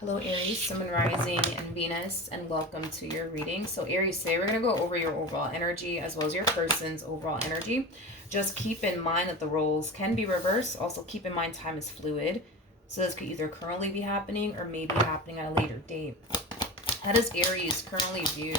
Hello Aries, Sun, Moon, Rising, and Venus, and welcome to your reading. So Aries, today we're going to go over your overall energy as well as your person's overall energy. Just keep in mind that the roles can be reversed. Also keep in mind time is fluid. So this could either currently be happening or maybe happening at a later date. How does Aries currently view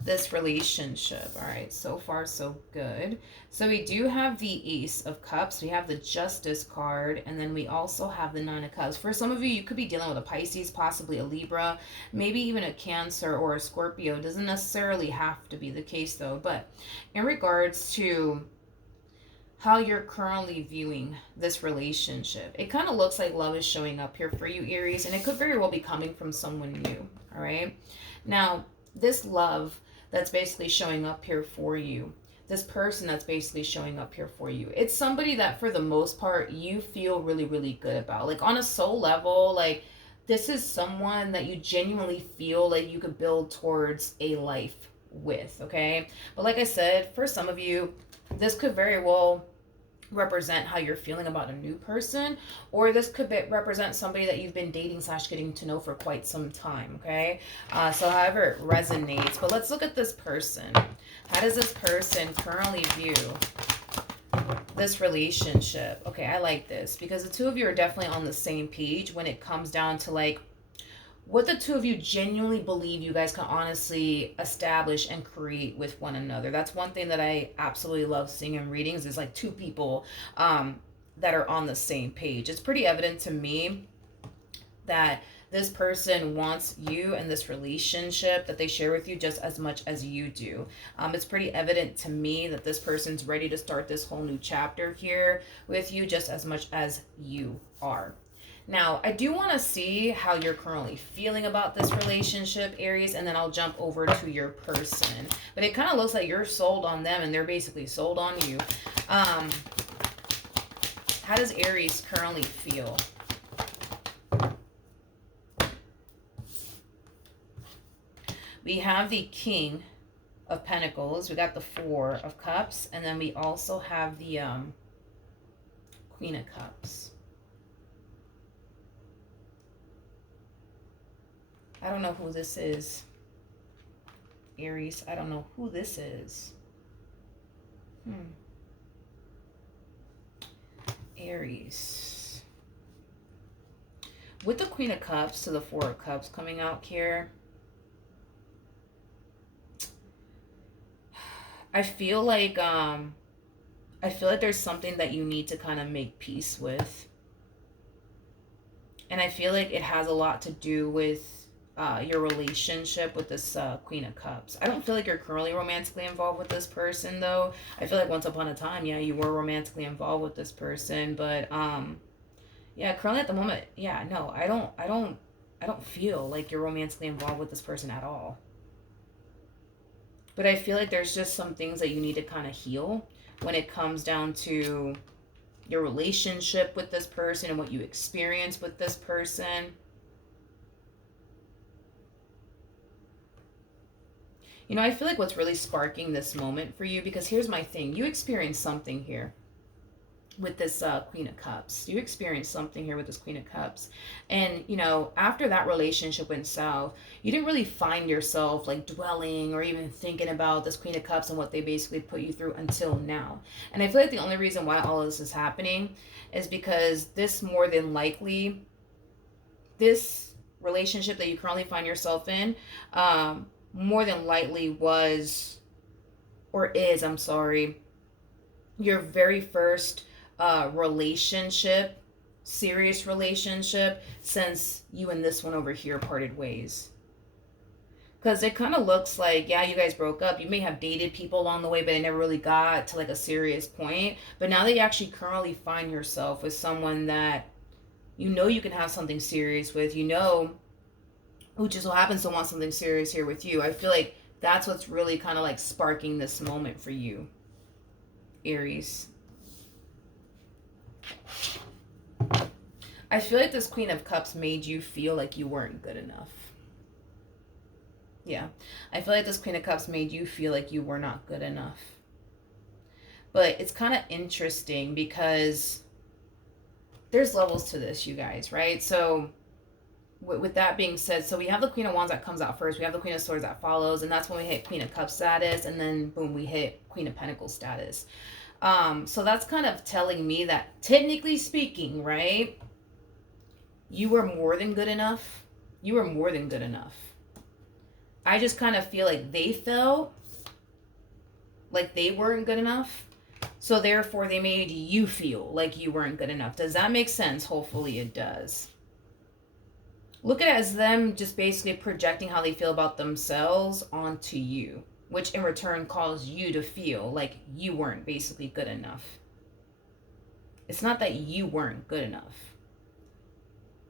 this relationship? All right, so far so good. So we do have the Ace of Cups, we have the Justice card, and then we also have the Nine of Cups. For some of you, you could be dealing with a Pisces, possibly a Libra, maybe even a Cancer or a Scorpio. It doesn't necessarily have to be the case though. But in regards to how you're currently viewing this relationship, it kind of looks like love is showing up here for you, Aries, and it could very well be coming from someone new. All right, now this love that's basically showing up here for you, this person that's basically showing up here for you, it's somebody that for the most part you feel really, really good about. Like on a soul level, like this is someone that you genuinely feel like you could build towards a life with, okay? But like I said, for some of you, this could very well represent how you're feeling about a new person, or this could represent somebody that you've been dating slash getting to know for quite some time, okay? So however it resonates. But let's look at this person. How does this person currently view this relationship? Okay, I like this because the two of you are definitely on the same page when it comes down to like what the two of you genuinely believe you guys can honestly establish and create with one another. That's one thing that I absolutely love seeing in readings is like two people that are on the same page. It's pretty evident to me that this person wants you and this relationship that they share with you just as much as you do. It's pretty evident to me that this person's ready to start this whole new chapter here with you just as much as you are. Now, I do want to see how you're currently feeling about this relationship, Aries, and then I'll jump over to your person. But it kind of looks like you're sold on them and they're basically sold on you. How does Aries currently feel? We have the King of Pentacles. We got the Four of Cups. And then we also have the Queen of Cups. I don't know who this is, Aries. I don't know who this is. Aries. With the Queen of Cups to the Four of Cups coming out here, I feel like there's something that you need to kind of make peace with. And I feel like it has a lot to do with your relationship with this Queen of Cups. I don't feel like you're currently romantically involved with this person, though. I feel like once upon a time, yeah, you were romantically involved with this person, but yeah, currently at the moment, yeah, no, I don't feel like you're romantically involved with this person at all. But I feel like there's just some things that you need to kind of heal when it comes down to your relationship with this person and what you experience with this person. You know, I feel like what's really sparking this moment for you, because here's my thing. You experienced something here with this Queen of Cups. You experienced something here with this Queen of Cups. And, you know, after that relationship went south, you didn't really find yourself like dwelling or even thinking about this Queen of Cups and what they basically put you through until now. And I feel like the only reason why all of this is happening is because this more than likely, this relationship that you currently find yourself in, more than likely was, or is, I'm sorry, your very first relationship, serious relationship, since you and this one over here parted ways. Because it kind of looks like, yeah, you guys broke up. You may have dated people along the way, but it never really got to like a serious point. But now that you actually currently find yourself with someone that you know you can have something serious with, you know, who just so happens to want something serious here with you, I feel like that's what's really kind of like sparking this moment for you, Aries. I feel like this Queen of Cups made you feel like you weren't good enough. Yeah, I feel like this Queen of Cups made you feel like you were not good enough. But it's kind of interesting because there's levels to this, you guys, right? So with that being said, so we have the Queen of Wands that comes out first. We have the Queen of Swords that follows, and that's when we hit Queen of Cups status, and then boom, we hit Queen of Pentacles status. So that's kind of telling me that, technically speaking, right, you were more than good enough. You were more than good enough. I just kind of feel like they felt like they weren't good enough. So therefore, they made you feel like you weren't good enough. Does that make sense? Hopefully it does. Look at it as them just basically projecting how they feel about themselves onto you, which in return caused you to feel like you weren't basically good enough. It's not that you weren't good enough.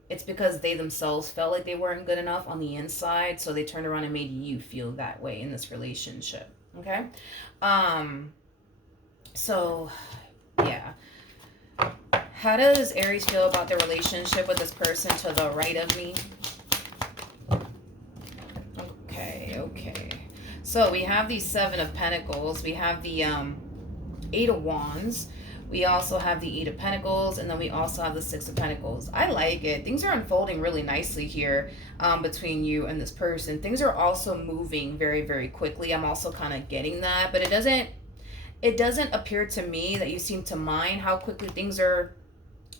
It's because they themselves felt like they weren't good enough on the inside, so they turned around and made you feel that way in this relationship. Okay? So, yeah. How does Aries feel about their relationship with this person to the right of me? Okay. So we have the Seven of Pentacles. We have the Eight of Wands. We also have the Eight of Pentacles, and then we also have the Six of Pentacles. I like it. Things are unfolding really nicely here between you and this person. Things are also moving very, very quickly. I'm also kind of getting that, but it doesn't appear to me that you seem to mind how quickly things are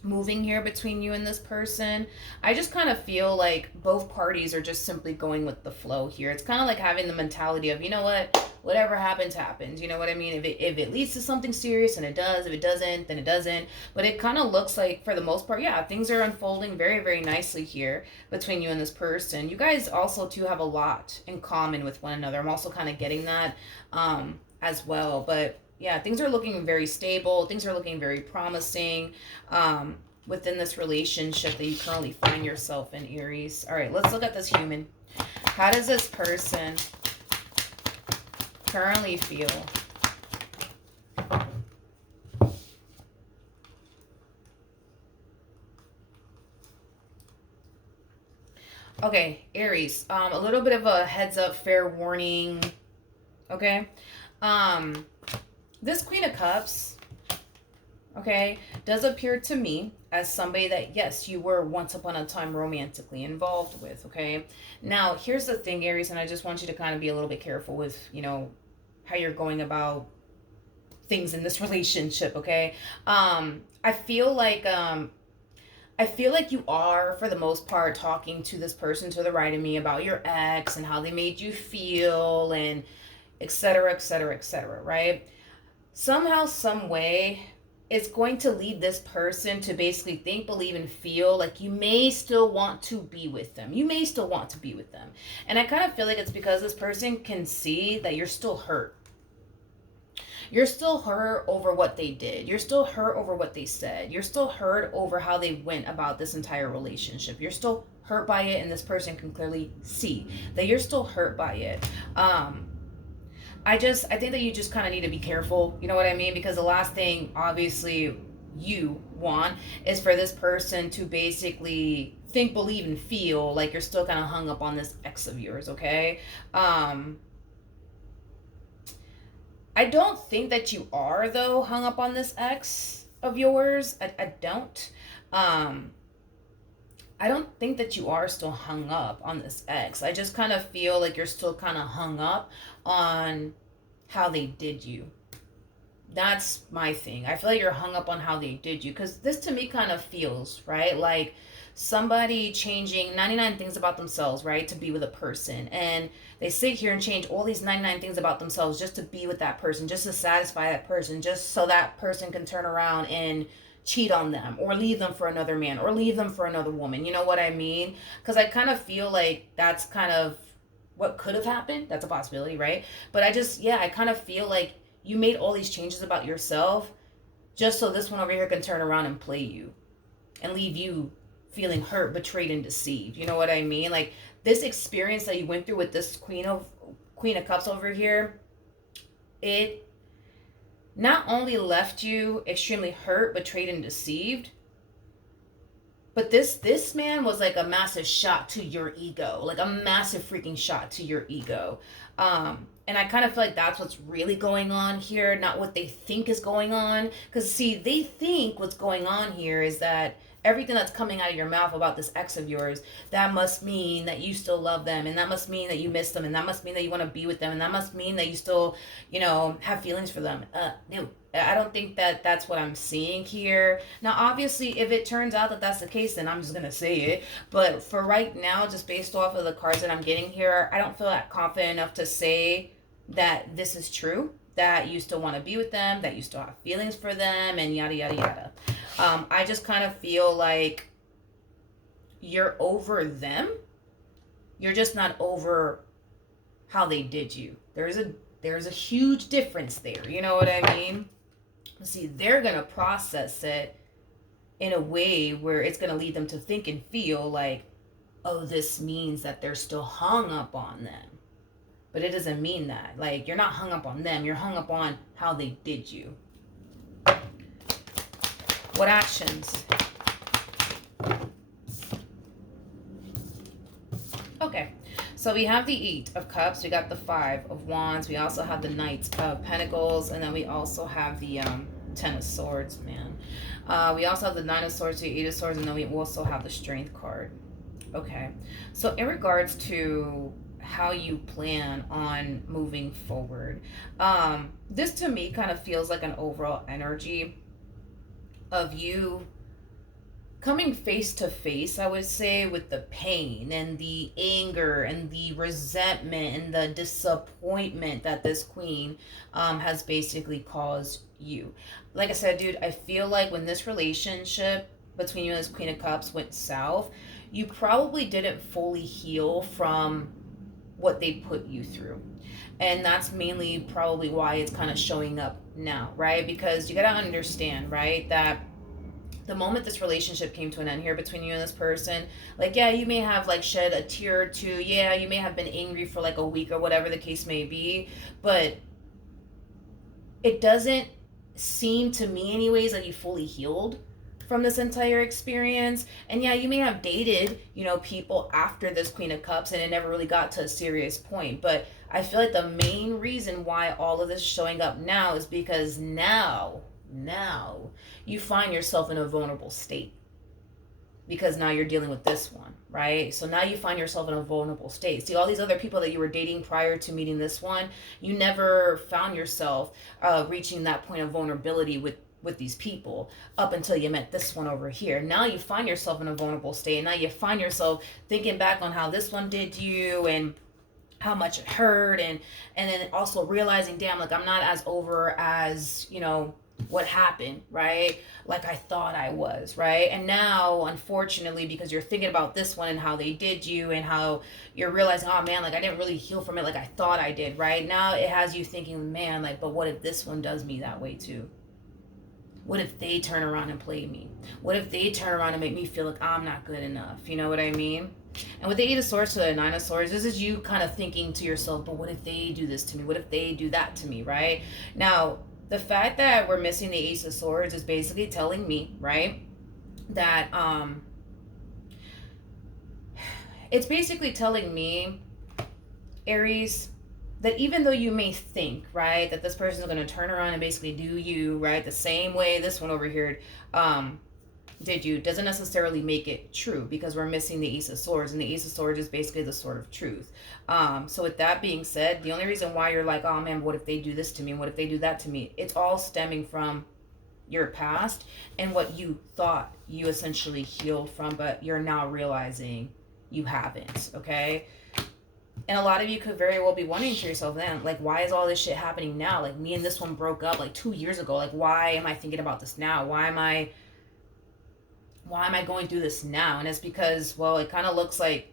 moving here between you and this person. I just kind of feel like both parties are just simply going with the flow here. It's kind of like having the mentality of, you know what, whatever happens, happens. You know what I mean? If it leads to something serious, and it does. If it doesn't, then it doesn't. But it kind of looks like, for the most part, yeah, things are unfolding very, very nicely here between you and this person. You guys also, too, have a lot in common with one another. I'm also kind of getting that as well. But yeah, things are looking very stable. Things are looking very promising within this relationship that you currently find yourself in, Aries. All right, let's look at this human. How does this person currently feel? Okay, Aries, a little bit of a heads up, fair warning, okay? This Queen of Cups, okay, does appear to me as somebody that, yes, you were once upon a time romantically involved with, okay? Now, here's the thing, Aries, and I just want you to kind of be a little bit careful with, you know, how you're going about things in this relationship, okay? I feel like you are, for the most part, talking to this person to the right of me about your ex and how they made you feel and etc., etc., etc., right? Somehow, some way, it's going to lead this person to basically think, believe, and feel like you may still want to be with them. You may still want to be with them. And I kind of feel like it's because this person can see that you're still hurt. You're still hurt over what they did. You're still hurt over what they said. You're still hurt over how they went about this entire relationship. You're still hurt by it, and this person can clearly see that you're still hurt by it. I think that you just kind of need to be careful, you know what I mean? Because the last thing, obviously, you want is for this person to basically think, believe, and feel like you're still kind of hung up on this ex of yours, okay? I don't think that you are, though, hung up on this ex of yours. I don't. I don't think that you are still hung up on this ex. I just kind of feel like you're still kind of hung up on how they did you. That's my thing. I feel like you're hung up on how they did you, because this to me kind of feels, right, like somebody changing 99 things about themselves, right, to be with a person. And they sit here and change all these 99 things about themselves just to be with that person, just to satisfy that person, just so that person can turn around and cheat on them or leave them for another man or leave them for another woman. You know what I mean? Because I kind of feel like that's kind of what could have happened. That's a possibility, right? But I kind of feel like you made all these changes about yourself just so this one over here can turn around and play you and leave you feeling hurt, betrayed, and deceived. You know what I mean? Like, this experience that you went through with this Queen of Cups over here, it not only left you extremely hurt, betrayed, and deceived, but this man was like a massive shot to your ego, like a massive freaking shot to your ego. And I kind of feel like that's what's really going on here, not what they think is going on. Because, see, they think what's going on here is that everything that's coming out of your mouth about this ex of yours, that must mean that you still love them, and that must mean that you miss them, and that must mean that you want to be with them, and that must mean that you still, have feelings for them. No, I don't think that that's what I'm seeing here. Now, obviously, if it turns out that that's the case, then I'm just gonna say it. But for right now, just based off of the cards that I'm getting here, I don't feel that confident enough to say that this is true, that you still want to be with them, that you still have feelings for them, and yada yada yada. I just kind of feel like you're over them. You're just not over how they did you. There's a huge difference there. You know what I mean? See, they're gonna process it in a way where it's gonna lead them to think and feel like, oh, this means that they're still hung up on them. But it doesn't mean that. Like, you're not hung up on them. You're hung up on how they did you. What actions? Okay. So we have the 8 of Cups. We got the 5 of Wands. We also have the Knight of Pentacles. And then we also have the 10 of Swords, man. We also have the 9 of Swords, the 8 of Swords. And then we also have the Strength card. Okay. So in regards to how you plan on moving forward, this to me kind of feels like an overall energy of you coming face to face, I would say, with the pain and the anger and the resentment and the disappointment that this queen has basically caused you. Like I said, dude, I feel like when this relationship between you and this Queen of Cups went south, you probably didn't fully heal from what they put you through. And that's mainly probably why it's kind of showing up now, right? Because you got to understand, right, that the moment this relationship came to an end here between you and this person, like, yeah, you may have like shed a tear or two. Yeah, you may have been angry for like a week or whatever the case may be. But it doesn't seem to me anyways like you fully healed from this entire experience. And yeah, you may have dated, people after this Queen of Cups and it never really got to a serious point. But I feel like the main reason why all of this is showing up now is because now you find yourself in a vulnerable state. Because now you're dealing with this one, right? So now you find yourself in a vulnerable state. See, all these other people that you were dating prior to meeting this one, you never found yourself reaching that point of vulnerability with these people up until you met this one over here. Now you find yourself in a vulnerable state. And now you find yourself thinking back on how this one did you and how much it hurt. And then also realizing, damn, like I'm not as over as, what happened, right? Like I thought I was, right? And now, unfortunately, because you're thinking about this one and how they did you and how you're realizing, oh man, like I didn't really heal from it like I thought I did, right? Now it has you thinking, man, like, but what if this one does me that way too? What if they turn around and play me? What if they turn around and make me feel like I'm not good enough? You know what I mean? And with the 8 of Swords to the 9 of Swords, this is you kind of thinking to yourself, but what if they do this to me? What if they do that to me, right? Now, the fact that we're missing the Ace of Swords is basically telling me, right, that it's basically telling me, Aries, that even though you may think, right, that this person is going to turn around and basically do you, right, the same way this one over here did you, doesn't necessarily make it true, because we're missing the Ace of Swords, and the Ace of Swords is basically the sword of truth. So with that being said, the only reason why you're like, oh man, what if they do this to me? What if they do that to me? It's all stemming from your past and what you thought you essentially healed from, but you're now realizing you haven't, okay? And a lot of you could very well be wondering to yourself then, like, why is all this shit happening now? Like, me and this one broke up like 2 years ago. Like, why am I thinking about this now? Why am I going through this now? And it's because, well, it kind of looks like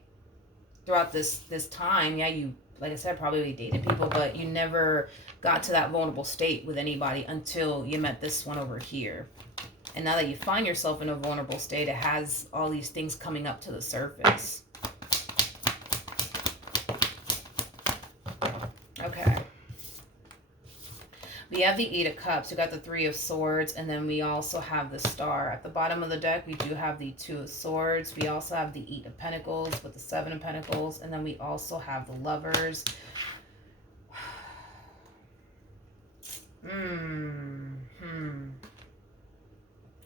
throughout this time, yeah, you, like I said, probably dated people, but you never got to that vulnerable state with anybody until you met this one over here. And now that you find yourself in a vulnerable state, it has all these things coming up to the surface. Okay. We have the 8 of Cups. We got the 3 of Swords. And then we also have the Star. At the bottom of the deck, we do have the 2 of Swords. We also have the 8 of Pentacles with the 7 of Pentacles. And then we also have the Lovers.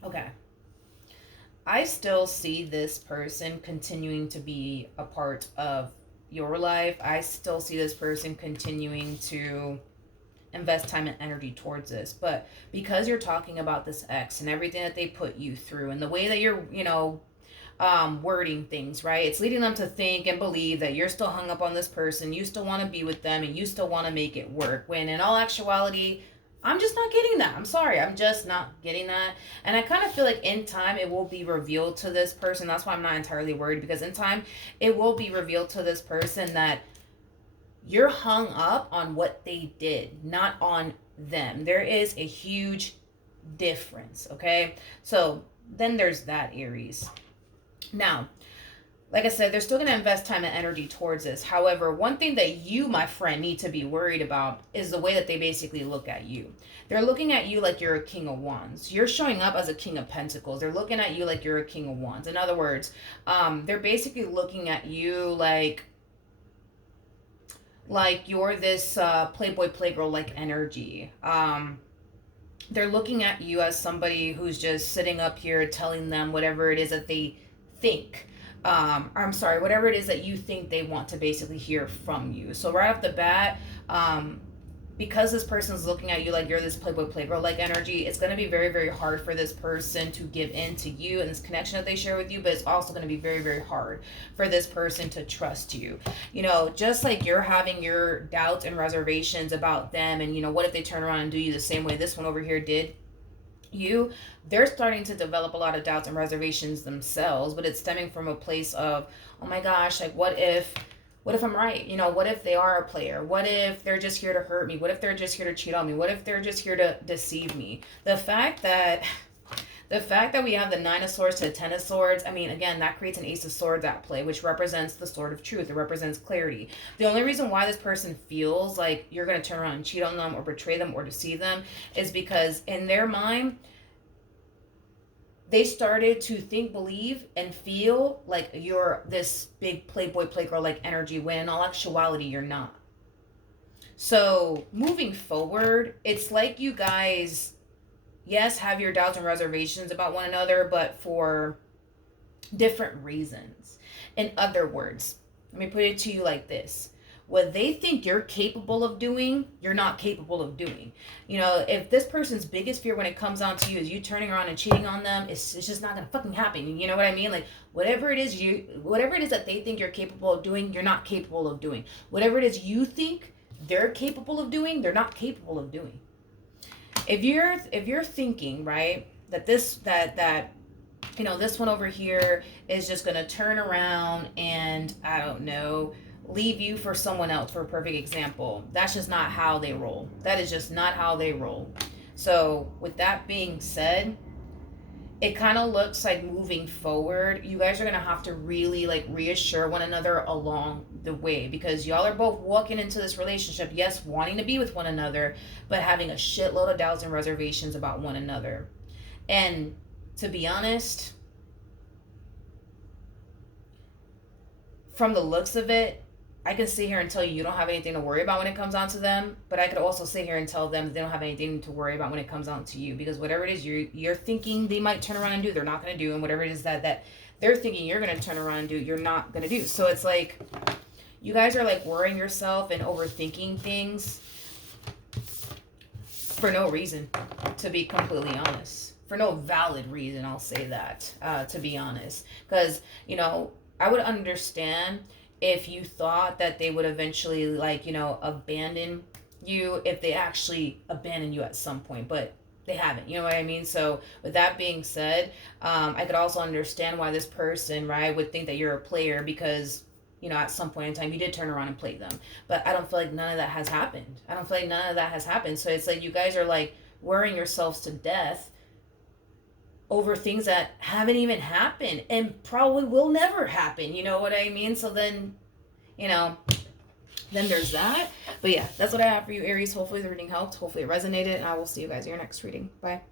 Okay. I still see this person continuing to be a part of your life. I still see this person continuing to invest time and energy towards this. But because you're talking about this ex and everything that they put you through and the way that you're, wording things, right? It's leading them to think and believe that you're still hung up on this person, you still want to be with them, and you still want to make it work. When in all actuality, I'm just not getting that. I'm sorry. I'm just not getting that. And I kind of feel like in time it will be revealed to this person. That's why I'm not entirely worried, because in time it will be revealed to this person that you're hung up on what they did, not on them. There is a huge difference, okay? So then there's that, Aries. Now, like I said, they're still going to invest time and energy towards this. However, one thing that you, my friend, need to be worried about is the way that they basically look at you. They're looking at you like you're a king of wands. You're showing up as a king of pentacles. They're looking at you like you're a king of wands. In other words, they're basically looking at you like you're this playboy playgirl like energy. They're looking at you as somebody who's just sitting up here telling them whatever it is that they think. Whatever it is that you think they want to basically hear from you. So right off the bat, because this person's looking at you like you're this playboy playgirl like energy, it's going to be very, very hard for this person to give in to you and this connection that they share with you. But it's also going to be very, very hard for this person to trust you. Just like you're having your doubts and reservations about them, and what if they turn around and do you the same way this one over here did you, they're starting to develop a lot of doubts and reservations themselves. But it's stemming from a place of, oh my gosh, like what if I'm right? What if they are a player? What if they're just here to hurt me? What if they're just here to cheat on me? What if they're just here to deceive me? The fact that we have the 9 of Swords to the 10 of Swords, again, that creates an Ace of Swords at play, which represents the sword of truth. It represents clarity. The only reason why this person feels like you're going to turn around and cheat on them or betray them or deceive them is because in their mind, they started to think, believe, and feel like you're this big playboy, playgirl like energy, when in all actuality, you're not. So moving forward, it's like you guys, yes, have your doubts and reservations about one another, but for different reasons. In other words, let me put it to you like this. What they think you're capable of doing, you're not capable of doing. If this person's biggest fear when it comes down to you is you turning around and cheating on them, it's just not gonna fucking happen. You know what I mean? Like whatever it is that they think you're capable of doing, you're not capable of doing. Whatever it is you think they're capable of doing, they're not capable of doing. If you're thinking, right, that this one over here is just gonna turn around and, I don't know, leave you for someone else, for a perfect example, that's just not how they roll. That is just not how they roll. So with that being said, it kind of looks like moving forward, you guys are going to have to really reassure one another along the way, because y'all are both walking into this relationship, yes, wanting to be with one another, but having a shitload of doubts and reservations about one another. And to be honest, from the looks of it, I can sit here and tell you don't have anything to worry about when it comes down to them, but I could also sit here and tell them that they don't have anything to worry about when it comes down to you, because whatever it is you're thinking they might turn around and do, they're not going to do, and whatever it is that they're thinking you're going to turn around and do, you're not going to do. So it's like you guys are worrying yourself and overthinking things for no reason, to be completely honest. For no valid reason, I'll say that, to be honest. Because, I would understand if you thought that they would eventually abandon you, if they actually abandon you at some point, but they haven't, you know what I mean? So with that being said, I could also understand why this person, right, would think that you're a player, because at some point in time you did turn around and play them. But I don't feel like none of that has happened. So it's like you guys are worrying yourselves to death over things that haven't even happened and probably will never happen. You know what I mean? So then, then there's that. But yeah, that's what I have for you, Aries. Hopefully the reading helped. Hopefully it resonated. And I will see you guys in your next reading. Bye.